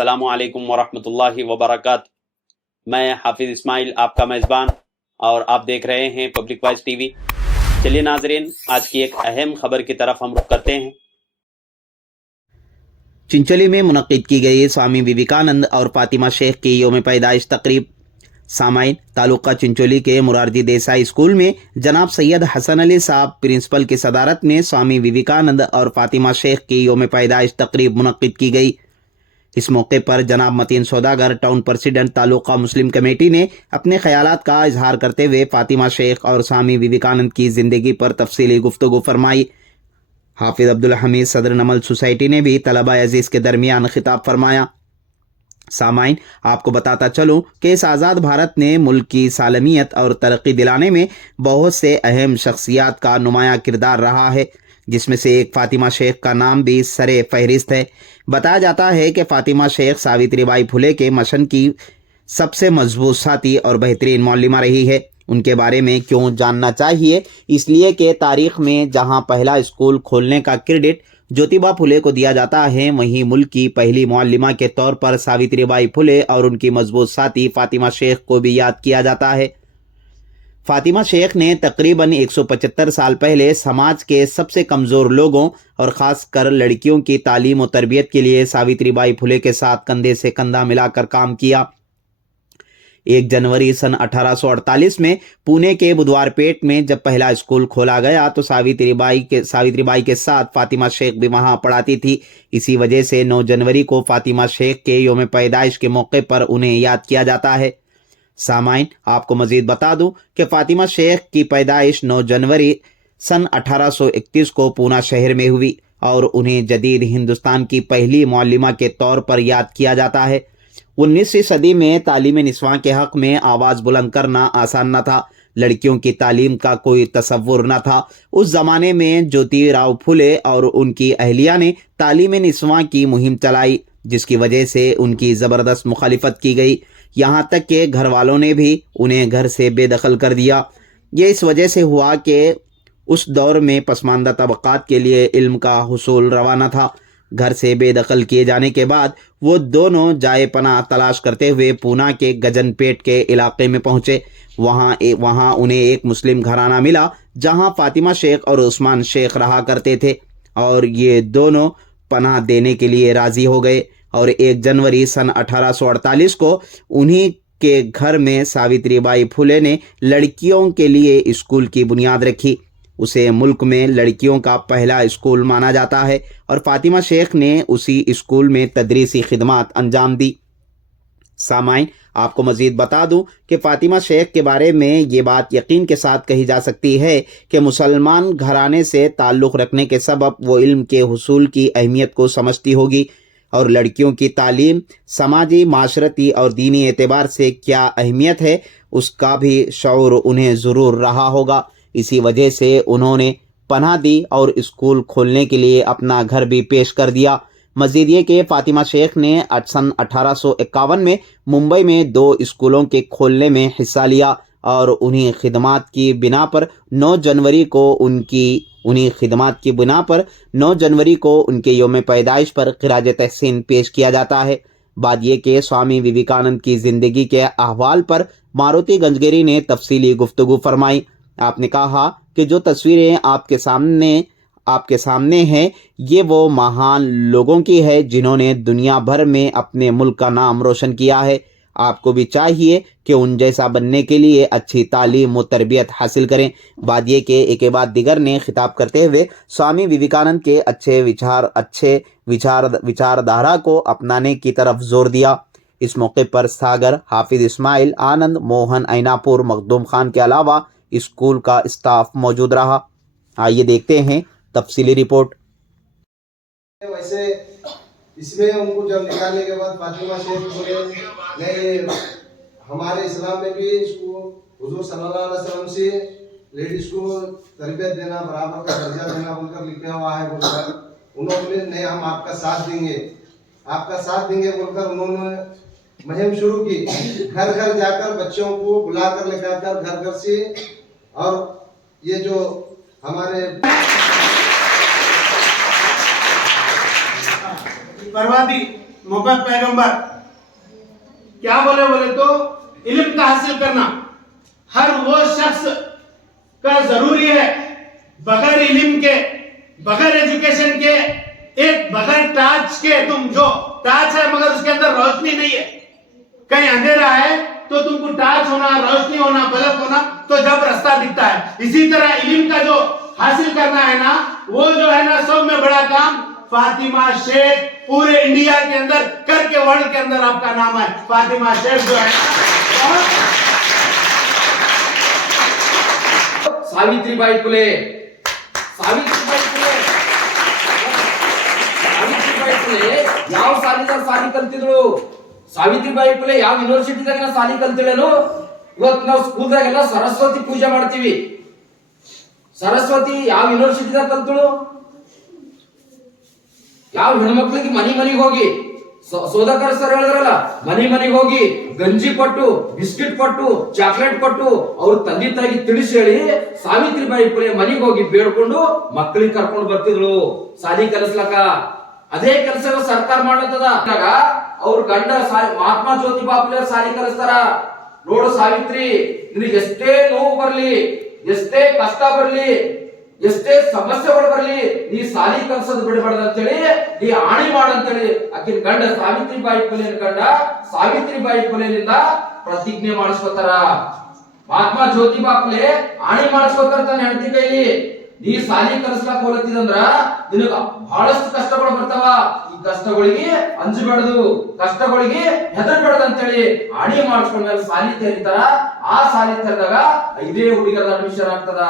अस्सलामु अलैकुम वरहमतुल्लाहि वबरकातुहू। मैं हाफिज़ इस्माइल आपका मेज़बान और आप देख रहे हैं पब्लिक वॉइस टीवी। चलिए नाज़रीन, आज की एक अहम खबर की तरफ हम रुख करते हैं। चिंचोली में मुनक्किद की गई स्वामी विवेकानंद और फातिमा शेख की यौम पैदाइश तकरीब। सामाइन, तालुका चिंचोली के मुरारजी देसाई स्कूल में जनाब सैयद हसन अली साहब प्रिंसिपल की सदारत में स्वामी विवेकानंद और फातिमा शेख की यौम पैदाइश तकरीब मुनक्किद की गई। इस मौके पर जनाब मतीन सौदागर टाउन प्रेसिडेंट तालुका मुस्लिम कमेटी ने अपने ख्यालात का इजहार करते हुए फातिमा शेख और स्वामी विवेकानंद की ज़िंदगी पर तफसीली गुफ्तगू फरमाई। हाफिज अब्दुल हमीद सदर नमल सोसाइटी ने भी तलबा अजीज़ के दरमियान खिताब फरमाया। सामाइन, आपको बताता चलूं कि इस आज़ाद भारत ने मुल्क की सालमियत और तरक्की दिलाने में बहुत से अहम शख्सियात का नुमाया किरदार रहा है, जिसमें से एक फातिमा शेख का नाम भी सरे फहरिस्त है। बताया जाता है कि फातिमा शेख सावित्री बाई फुले के मिशन की सबसे मजबूत साथी और बेहतरीन मौलिमा रही है। उनके बारे में क्यों जानना चाहिए? इसलिए कि तारीख़ में जहां पहला स्कूल खोलने का क्रेडिट ज्योतिबा फुले को दिया जाता है, वहीं मुल्क की पहली मौलिमा के तौर पर सावित्री बाई फुले और उनकी मजबूत साथी फातिमा शेख को भी याद किया जाता है। फातिमा शेख ने तकरीबन 175 साल पहले समाज के सबसे कमज़ोर लोगों और ख़ासकर लड़कियों की तालीम और तरबियत के लिए सावित्री बाई फुले के साथ कंधे से कंधा मिलाकर काम किया। 1 जनवरी सन 1848 में पुणे के बुधवारपेट में जब पहला स्कूल खोला गया तो सावित्री बाई के साथ फातिमा शेख भी वहां पढ़ाती थी। इसी वजह से 9 जनवरी को फातिमा शेख के यौम पैदाइश के मौके पर उन्हें याद किया जाता है। सामाइन, आपको मजीद बता दूं कि फातिमा शेख की पैदाइश 9 जनवरी सन 1831 को पूना शहर में हुई और उन्हें जदीद हिंदुस्तान की पहली मौलिमा के तौर पर याद किया जाता है। 19वीं सदी में तालीम निस्वां के हक़ में आवाज़ बुलंद करना आसान न था। लड़कियों की तालीम का कोई तसव्वुर न था। उस ज़माने में ज्योतिराव फुले और उनकी अहलिया ने तालीम निस्वां की मुहिम चलाई, जिसकी वजह से उनकी ज़बरदस्त मुखालिफत की गई। यहाँ तक कि घर वालों ने भी उन्हें घर से बेदखल कर दिया। ये इस वजह से हुआ कि उस दौर में पसमानदा तबक़ात के लिए इल्म का हुसूल रवाना था। घर से बेदखल किए जाने के बाद वो दोनों जाए पनाह तलाश करते हुए पूना के गजनपेट के इलाके में पहुँचे। वहाँ उन्हें एक मुस्लिम घराना मिला जहाँ फातिमा शेख और उस्मान शेख रहा करते थे और ये दोनों पनाह देने के लिए राज़ी हो गए और 1 जनवरी सन 1848 को उन्हीं के घर में सावित्री बाई फुले ने लड़कियों के लिए स्कूल की बुनियाद रखी। उसे मुल्क में लड़कियों का पहला स्कूल माना जाता है और फातिमा शेख ने उसी स्कूल में तदरीसी खिदमात अंजाम दी। सामाइन, आपको मज़ीद बता दूं कि फातिमा शेख के बारे में ये बात यकीन के साथ कही जा सकती है कि मुसलमान घराने से ताल्लुक़ रखने के सबब वो इल्म के हुसूल की अहमियत को समझती होगी और लड़कियों की तालीम समाजी, माशरती और दीनी एतबार से क्या अहमियत है उसका भी शऊर उन्हें ज़रूर रहा होगा। इसी वजह से उन्होंने पनाह दी और स्कूल खोलने के लिए अपना घर भी पेश कर दिया। मज़ीद ये कि फातिमा शेख ने सन 1851 में मुंबई में 2 स्कूलों के खोलने में हिस्सा लिया और उन्हीं खिदमात की बिना पर 9 जनवरी को उनके यौम पैदाइश पर खिराज तहसीन पेश किया जाता है। बात यह कि स्वामी विवेकानंद की ज़िंदगी के अहवाल पर मारुति गंजगेरी ने तफसीली गुफ्तगू फरमाई। आपने कहा कि जो तस्वीरें आपके सामने हैं ये वो महान लोगों की है जिन्होंने दुनिया भर में अपने मुल्क का नाम रोशन किया है। आपको भी चाहिए कि उन जैसा बनने के लिए अच्छी तालीम व तरबियत हासिल करें। बाद ये कि एक के बाद दिगर ने खिताब करते हुए स्वामी विवेकानंद के अच्छे विचारधारा को अपनाने की तरफ जोर दिया। इस मौके पर सागर, हाफिज इस्माइल, आनंद, मोहन, ऐनापुर, मखदूम खान के अलावा स्कूल का स्टाफ मौजूद रहा। आइए देखते हैं तफसीली रिपोर्ट। वैसे इसमें उनको जब निकालने के बाद फातिमा शेख बोले नहीं, हमारे इस्लाम में भी इसको हुजूर सल्लल्लाहु अलैहि वसल्लम से लेडीज को तरबियत देना, बराबर का दर्जा देना बोलकर लिखा हुआ है बोलकर उन्होंने नहीं, हम आपका साथ देंगे बोलकर उन्होंने मुहिम शुरू की। घर घर जाकर बच्चों को बुलाकर लेकर घर घर से, और ये जो हमारे बर्बादी मोहम्मद पैगंबर क्या बोले तो इल्म का हासिल करना हर वो शख्स का जरूरी है। बगैर इल्म के, बगैर एजुकेशन के, एक बगैर टाच के, तुम जो टाच है मगर उसके अंदर रोशनी नहीं है, कहीं अंधेरा है तो तुमको टाच होना, रोशनी होना, बल्ब होना तो जब रास्ता दिखता है। इसी तरह इल्म का जो हासिल करना है ना, वो जो है ना सब में बड़ा काम फातिमा शेख पूरे इंडिया के अंदर करके वर्ल्ड के अंदर आपका नाम है फातिमा शेख जो है। सावित्रीबाई फुले, सावित्रीबाई फुले, सावित्रीबाई फुले ಯಾವ ಸಾಲಿದಾಗ ಸಾಲಿ ಕಲ್ತಿದ್ರು? ಸಾವಿತ್ರಿಬಾಯಿ ಫುಲೆ ಯಾವ ಯೂನಿವರ್ಸಿಟಿದಾಗ ಸಾಲಿ ಕಲ್ತಿಳೇನು? ಇವತ್ತು ನಾವು ಸ್ಕೂಲ್ದಾಗೆಲ್ಲ ಸರಸ್ವತಿ ಪೂಜೆ ಮಾಡ್ತೀವಿ. ಸರಸ್ವತಿ ಯಾವ ಯೂನಿವರ್ಸಿಟಿದಾಗ ಕಲ್ತಳು? ಯಾವ ಹೆಣ್ಮಕ್ಳಿಗೆ ಮನೆಗೆ ಹೋಗಿ ಸೋದಕರ್ ಸರ್ ಹೇಳಿದ್ರಲ್ಲ, ಮನೆಗೆ ಹೋಗಿ ಗಂಜಿ ಕೊಟ್ಟು, ಬಿಸ್ಕಿಟ್ ಕೊಟ್ಟು, ಚಾಕ್ಲೇಟ್ ಕೊಟ್ಟು ಅವ್ರ ತಂದೆ ತಾಯಿಗೆ ತಿಳಿಸಿ ಹೇಳಿ ಸಾವಿತ್ರಿಬಾಯಿ ಫುಲೆ ಮನೆಗೆ ಹೋಗಿ ಬೇಡ್ಕೊಂಡು ಮಕ್ಕಳಿಗೆ ಕರ್ಕೊಂಡು ಬರ್ತಿದ್ಳು ಸಾಲಿ ಕಲಿಸ್ಲಕ್ಕ. ಅದೇ ಕೆಲಸ ಸರ್ಕಾರ ಮಾಡ್ಲತ್ತದ. ಅವ್ರ ಗಂಡ ಮಹಾತ್ಮ ಜ್ಯೋತಿಬಾ ಫುಲೆ ಸಾಲಿ ಕಲಿಸ್ತಾರ. ನೋಡು ಸಾವಿತ್ರಿ, ನಿನಗೆ ಎಷ್ಟೇ ನೋವು ಬರ್ಲಿ, ಎಷ್ಟೇ ಕಷ್ಟ ಬರ್ಲಿ, ಎಷ್ಟೇ ಸಮಸ್ಯೆಗಳು ಬರ್ಲಿ, ನೀ ಸಾಲಿ ಕಲ್ಸೋದು ಬಿಡಬಾರ್ದು ಅಂತೇಳಿ ನೀ ಆಣಿ ಮಾಡಂತೇಳಿ ಆಕಿನ ಗಂಡ ಸಾವಿತ್ರಿಬಾಯಿ ಫುಲೆ ಗಂಡ ಸಾವಿತ್ರಿಬಾಯಿ ಫುಲೆನಿಂದ ಪ್ರತಿಜ್ಞೆ ಮಾಡಿಸ್ಕೊತಾರ. ಮಹಾತ್ಮ ಜ್ಯೋತಿಬಾ ಫುಲೆ ಆಣಿ ಮಾಡಿಸ್ಕೊತಾರ ತನ್ನ ಹೆಂಡತಿ ಕೈಲಿ, ನೀ ಸಾಲಿ ಕಲಿಸ್ಲಾಕ ಹೋಲತ್ತಿದಂದ್ರ ನಿನಗ ಬಹಳಷ್ಟು ಕಷ್ಟಗಳು ಬರ್ತಾವ, ಈ ಕಷ್ಟಗಳಿಗೆ ಅಂಜಬೇಡದು, ಕಷ್ಟಗಳಿಗೆ ಹೆದರ್ಬೇಡದು ಅಂತೇಳಿ ಆಣಿ ಮಾಡಿಸ್ಕೊಂಡ್ಮೇಲೆ ಸಾಲಿ ತೆರಿತಾರ. ಆ ಸಾಲಿ ತೆರೆದಾಗ 5 ಹುಡುಗರ ಅಡ್ಮಿಷನ್ ಆಗ್ತದ.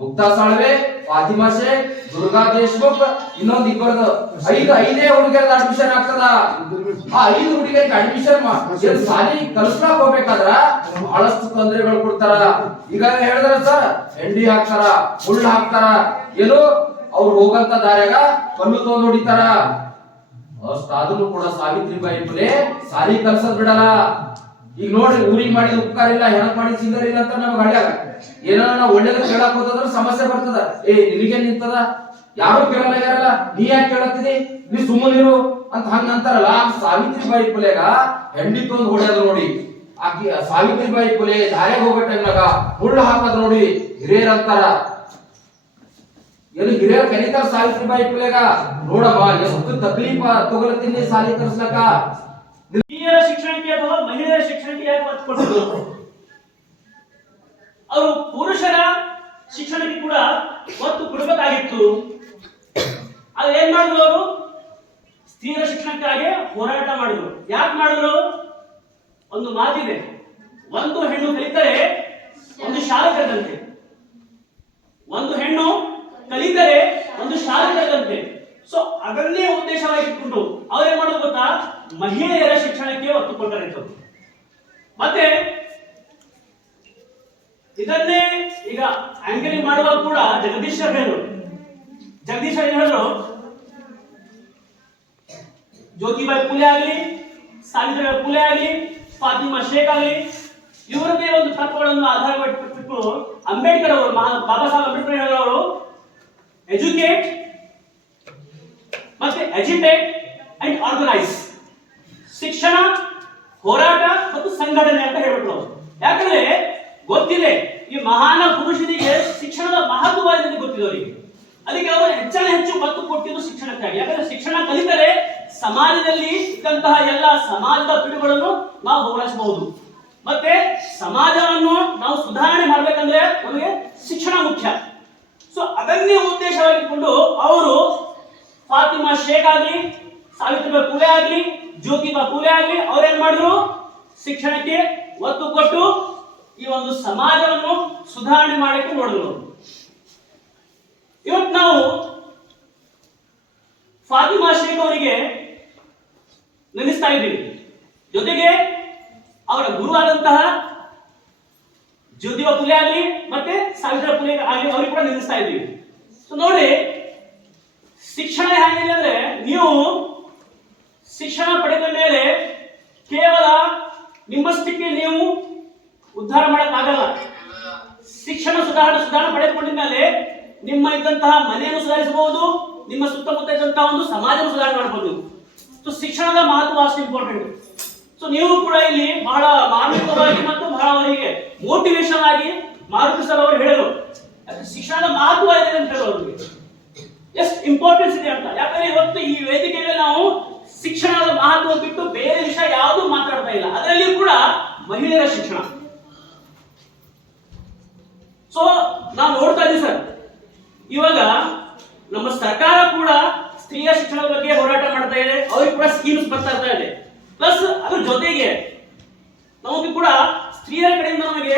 ಮುಕ್ತಾ ಸಾಳ್ವೆ, ಫಾತಿಮಾ ಶೇಖ್, ದುರ್ಗಾ ದೇಶಮುಖ್, ಇನ್ನೊಂದು ಇಬ್ಬರದು 5 ಹುಡುಗಿಯರದ ಅಡ್ಮಿಷನ್ ಆಗ್ತದ. ಆ 5 ಹುಡುಗಿಯರಿಗೆ ಅಡ್ಮಿಷನ್ ಸಾಲಿ ಕಲಿಸ್ಲಾಕ ಹೋಗ್ಬೇಕಾದ್ರ ಬಹಳಷ್ಟು ತೊಂದರೆಗಳು ಕೊಡ್ತಾರ. ಈಗ ಹೇಳಿದ್ರ ಸರ್, ಹೆಂಡಿ ಹಾಕ್ತಾರ, ಮುಳ್ಳು ಹಾಕ್ತಾರ, ಏನು ಅವ್ರು ಹೋಗಂತ ದಾರ್ಯಾಗ ಕಲ್ಲು ತಗೊಂಡ್ ಹೊಡಿತಾರ. ಅಷ್ಟಾದ್ರೂ ಕೂಡ ಸಾವಿತ್ರಿಬಾಯಿ ಫುಲೆ ಸಾಲಿ ಕಲ್ಸದ್ ಬಿಡಲ್ಲ. ಈಗ ನೋಡಿ, ಊರಿಗೆ ಮಾಡಿದ ಉಪಕಾರ ಇಲ್ಲ, ಹೆಣಕ್ ಮಾಡಿದ ಸಿಂಗರ್ ಇಲ್ಲ ಅಂತ ನಮ್ಗೆ ಹಳ್ಯಾಗ ಏನಾರ ನಾವು ಒಳ್ಳೇದ ಕೇಳಕ್ ಹೋದ್ರೆ ಸಮಸ್ಯೆ ಬರ್ತದ. ನಿನಗೆ ನಿಂತದ, ಯಾರು ಕೇಳಲ್ಲ, ನೀ ಯಾಕೆ ಕೇಳತ್ತಿದಿ, ನೀ ಸುಮ್ಮನಿರು ಅಂತ ಹಂಗ ಅಂತಾರಲ್ಲ. ಸಾವಿತ್ರಿಬಾಯಿ ಫುಲೆಗ ಹೆಂಡಿ ತೊಂದು ಹೊಡ್ಯೋದು ನೋಡಿ. ಆಕಿ ಸಾವಿತ್ರಿಬಾಯಿ ಫುಲೆ ದಾರ್ಯಾಗ ಹೋಗೋ ಟೈಮ್ನಾಗ ಮುಳ್ಳು ಹಾಕೋದ್ ನೋಡಿ ಹಿರಿಯರ್ ಅಂತಾರ. ಏನು ಹಿರಿಯರ್ ಕರೀತಾರ ಸಾವಿತ್ರಿಬಾಯಿ ಫುಲೆಗ, ನೋಡಮ್ಮ ಎಷ್ಟು ತಕ್ಲೀಫ ತಗೊಳ್ತೀನಿ ಸಾಲಿ ಕಲಿಸ್ಲಕ. ಹಿರಿಯರ ಶಿಕ್ಷಣಕ್ಕೆ ಅಥವಾ ಮಹಿಳೆಯರ ಶಿಕ್ಷಣಕ್ಕೆ ಯಾಕೆ ಒತ್ತು ಕೊಟ್ಟರು? ಅವರು ಪುರುಷರ ಶಿಕ್ಷಣಕ್ಕೆ ಕೂಡ ಒತ್ತು ಕೊಡಬೇಕಾಗಿತ್ತು. ಅದು ಏನ್ ಮಾಡಿದ್ರು? ಅವರು ಸ್ತ್ರೀಯರ ಶಿಕ್ಷಣಕ್ಕಾಗಿ ಹೋರಾಟ ಮಾಡಿದ್ರು. ಯಾಕೆ ಮಾಡಿದ್ರು? ಒಂದು ಮಾತಿದೆ, ಒಂದು ಹೆಣ್ಣು ಕಲಿತರೆ ಒಂದು ಶಾಲೆ ತೆರೆದಂತೆ, ಒಂದು ಹೆಣ್ಣು ಕಲಿತರೆ ಒಂದು ಶಾಲೆ ತೆರೆದಂತೆ. ಸೊ ಅದನ್ನೇ ಉದ್ದೇಶವಾಗಿಟ್ಕೊಂಡು ಅವ್ರೇನ್ ಮಾಡೋದು ಗೊತ್ತಾ? ಮಹಿಳೆಯರ ಶಿಕ್ಷಣಕ್ಕೆ ಒತ್ತು ಕೊಟ್ಟರು. ಮತ್ತೆ ಇದನ್ನೇ ಈಗ ಆಂಕರಿಂಗ್ ಮಾಡುವಾಗ ಕೂಡ ಜಗದೀಶ್ ಹೇಳಿದ್ರು, ಜ್ಯೋತಿಬಾಯಿ ಫುಲೆ ಆಗಲಿ, ಸಾವಿತ್ರಿಬಾಯಿ ಫುಲೆ ಆಗಲಿ, ಫಾತಿಮಾ ಶೇಖ್ ಆಗಲಿ, ಇವರದೇ ಒಂದು ತತ್ವಗಳನ್ನು ಆಧಾರವಾಗಿಟ್ಟು ಅಂಬೇಡ್ಕರ್ ಅವರು, ಬಾಬಾ ಸಾಹೇಬ್ ಅಂಬೇಡ್ಕರ್ ಹೇಳಿದವರು ಎಜುಕೇಟ್ ಮತ್ತೆ ಎಜಿಟೇಟ್ ಅಂಡ್ ಆರ್ಗನೈಸ್, ಶಿಕ್ಷಣ, ಹೋರಾಟ ಮತ್ತು ಸಂಘಟನೆ ಅಂತ ಹೇಳ್ಬಿಟ್ರು. ಯಾಕಂದ್ರೆ ಗೊತ್ತಿದೆ ಈ ಮಹಾನ ಪುರುಷನಿಗೆ ಶಿಕ್ಷಣದ ಮಹತ್ವವಾದ ಗೊತ್ತಿದವರಿಗೆ, ಅದಕ್ಕೆ ಅವರು ಹೆಚ್ಚು ಒತ್ತು ಕೊಟ್ಟಿದ್ದು ಶಿಕ್ಷಣಕ್ಕಾಗಿ. ಯಾಕಂದ್ರೆ ಶಿಕ್ಷಣ ಕಲಿತರೆ ಸಮಾಜದಲ್ಲಿ ಇದ್ದಂತಹ ಎಲ್ಲ ಸಮಾಜದ ಪಿಡುಗಳನ್ನು ನಾವು ಹೋರಾಡಿಸಬಹುದು. ಮತ್ತೆ ಸಮಾಜವನ್ನು ನಾವು ಸುಧಾರಣೆ ಮಾಡ್ಬೇಕಂದ್ರೆ ನಮಗೆ ಶಿಕ್ಷಣ ಮುಖ್ಯ. ಸೊ ಅದನ್ನೇ ಉದ್ದೇಶವಾಗಿಟ್ಕೊಂಡು ಅವರು ಫಾತಿಮಾ ಶೇಖ್ ಆಗಲಿ, ಸಾವಿತ್ರಿಬಾಯಿ ಫುಲೆ ಆಗಲಿ, ಜ್ಯೋತಿಬಾ ಫುಲೆ ಆಗಲಿ, ಅವ್ರೇನ್ ಮಾಡಿದ್ರು? ಶಿಕ್ಷಣಕ್ಕೆ ಒತ್ತು ಕೊಟ್ಟು ಈ ಒಂದು ಸಮಾಜವನ್ನು ಸುಧಾರಣೆ ಮಾಡಕ್ಕೆ ನೋಡಿದ್ರು. ಇವತ್ತು ನಾವು ಫಾತಿಮಾ ಶೇಖ್ ಅವರಿಗೆ ನೆನೆಸ್ತಾ ಇದ್ದೀವಿ, ಜೊತೆಗೆ ಅವರ ಗುರುವಾದಂತಹ ಜ್ಯೋತಿಬಾ ಫುಲೆ ಆಗಲಿ ಮತ್ತೆ ಸಾವಿತ್ರಿಬಾಯಿ ಫುಲೆ ಆಗಲಿ ಅವ್ರಿಗೆ ಕೂಡ ನೆನೆಸ್ತಾ ಇದ್ದೀವಿ. ಸೊ ನೋಡಿ, ಶಿಕ್ಷಣ ಹೇಗಿದೆ ಅಂದ್ರೆ, ನೀವು ಶಿಕ್ಷಣ ಪಡೆದ ಮೇಲೆ ಕೇವಲ ನಿಮ್ಮಷ್ಟಕ್ಕೆ ನೀವು ಉದ್ಧಾರ ಮಾಡಕ್ಕಾಗಲ್ಲ. ಶಿಕ್ಷಣ ಸುಧಾರಣೆ ಪಡೆದುಕೊಂಡಿದ ಮೇಲೆ ನಿಮ್ಮ ಇದ್ದಂತಹ ಮನೆಯನ್ನು ಸುಧಾರಿಸಬಹುದು, ನಿಮ್ಮ ಸುತ್ತಮುತ್ತ ಇದ್ದಂತಹ ಒಂದು ಸಮಾಜವನ್ನು ಸುಧಾರಣೆ ಮಾಡಬಹುದು. ಸೊ ಶಿಕ್ಷಣದ ಮಹತ್ವ ಅಷ್ಟು ಇಂಪಾರ್ಟೆಂಟ್. ಸೊ ನೀವು ಕೂಡ ಇಲ್ಲಿ ಬಹಳ ಮಾನವಿಕವಾಗಿ ಮತ್ತು ಬಹಳ ಅವರಿಗೆ ಮೋಟಿವೇಶನ್ ಆಗಿ ಮಾರುತಿ ಸರ್ ಅವರು ಹೇಳಿದ್ರು ಶಿಕ್ಷಣದ ಮಹತ್ವ ಇದೆ ಅಂತ ಹೇಳೋರಿಗೆ ಎಷ್ಟು ಇಂಪಾರ್ಟೆನ್ಸ್ ಇದೆ ಅಂತ. ಯಾಕಂದ್ರೆ ಇವತ್ತು ಈ ವೇದಿಕೆಯಲ್ಲಿ ನಾವು ಶಿಕ್ಷಣದ ಮಹತ್ವ ಬಿಟ್ಟು ಬೇರೆ ವಿಷಯ ಯಾವುದು ಮಾತಾಡ್ತಾ ಇಲ್ಲ, ಅದರಲ್ಲಿ ಕೂಡ ಮಹಿಳೆಯರ ಶಿಕ್ಷಣ. ಸೊ ನಾವು ನೋಡ್ತಾ ಇದ್ದೀವಿ ಸರ್, ಇವಾಗ ನಮ್ಮ ಸರ್ಕಾರ ಕೂಡ ಸ್ತ್ರೀಯ ಶಿಕ್ಷಣದ ಬಗ್ಗೆ ಹೋರಾಟ ಮಾಡ್ತಾ ಇದೆ, ಅವ್ರಿಗೆ ಕೂಡ ಸ್ಕೀಮ್ಸ್ ಬರ್ತಾ ಇದೆ. ಪ್ಲಸ್ ಅದ್ರ ಜೊತೆಗೆ ನಮಗೆ ಕೂಡ ಸ್ತ್ರೀಯರ ಕಡೆಯಿಂದ ನಮಗೆ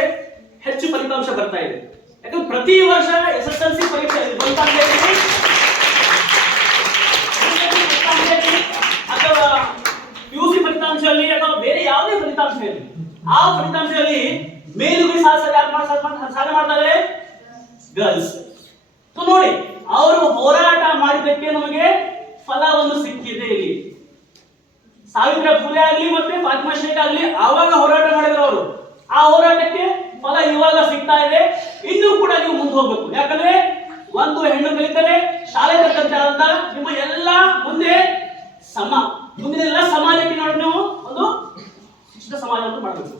ಹೆಚ್ಚು ಫಲಿತಾಂಶ ಬರ್ತಾ ಇದೆ. ಯಾಕಂದ್ರೆ ಪ್ರತಿ ವರ್ಷ SSLC ಪರೀಕ್ಷೆ ಅಥವಾ PUC ಫಲಿತಾಂಶದಲ್ಲಿ ಅಥವಾ ಬೇರೆ ಯಾವುದೇ ಫಲಿತಾಂಶ ಇರಲಿ, ಆ ಫಲಿತಾಂಶದಲ್ಲಿ ಮೇಲುಗೈ ಸಾಧನೆ ಮಾಡ್ತಾ ಇದ್ದಾರೆ ಗರ್ಲ್ಸ್. ಸೊ ನೋಡಿ, ಅವರು ಹೋರಾಟ ಮಾಡಿದ್ದಕ್ಕೆ ನಮಗೆ ಫಲವನ್ನು ಸಿಕ್ಕಿದೆ. ಇಲ್ಲಿ ಸಾವಿತ್ರಿ ಫುಲೆ ಆಗ್ಲಿ ಮತ್ತೆ ಫಾತಿಮಾ ಶೇಖ್ ಆಗ್ಲಿ ಆವಾಗ ಹೋರಾಟ ಮಾಡಿದ್ರು ಅವರು, ಆ ಹೋರಾಟಕ್ಕೆ ಫಲ ಇವಾಗ ಸಿಗ್ತಾ ಇದೆ. ಇನ್ನೂ ಕೂಡ ನೀವು ಮುಂದೆ ಹೋಗ್ಬೇಕು. ಯಾಕಂದ್ರೆ ಒಂದು ಹೆಣ್ಣು ಕಲಿತರೆ ಶಾಲೆ ತಕ್ಕಂತೆ ಆದಂತ ನಿಮ್ಮ ಎಲ್ಲ ಮುಂದೆ ಮುಂದಿನ ಎಲ್ಲ ಸಮಾಜಕ್ಕೆ ನೋಡಿ ನೀವು ಒಂದು ಶಿಕ್ಷಿತ ಸಮಾಜ ಅಂತ ಮಾಡಬೇಕು.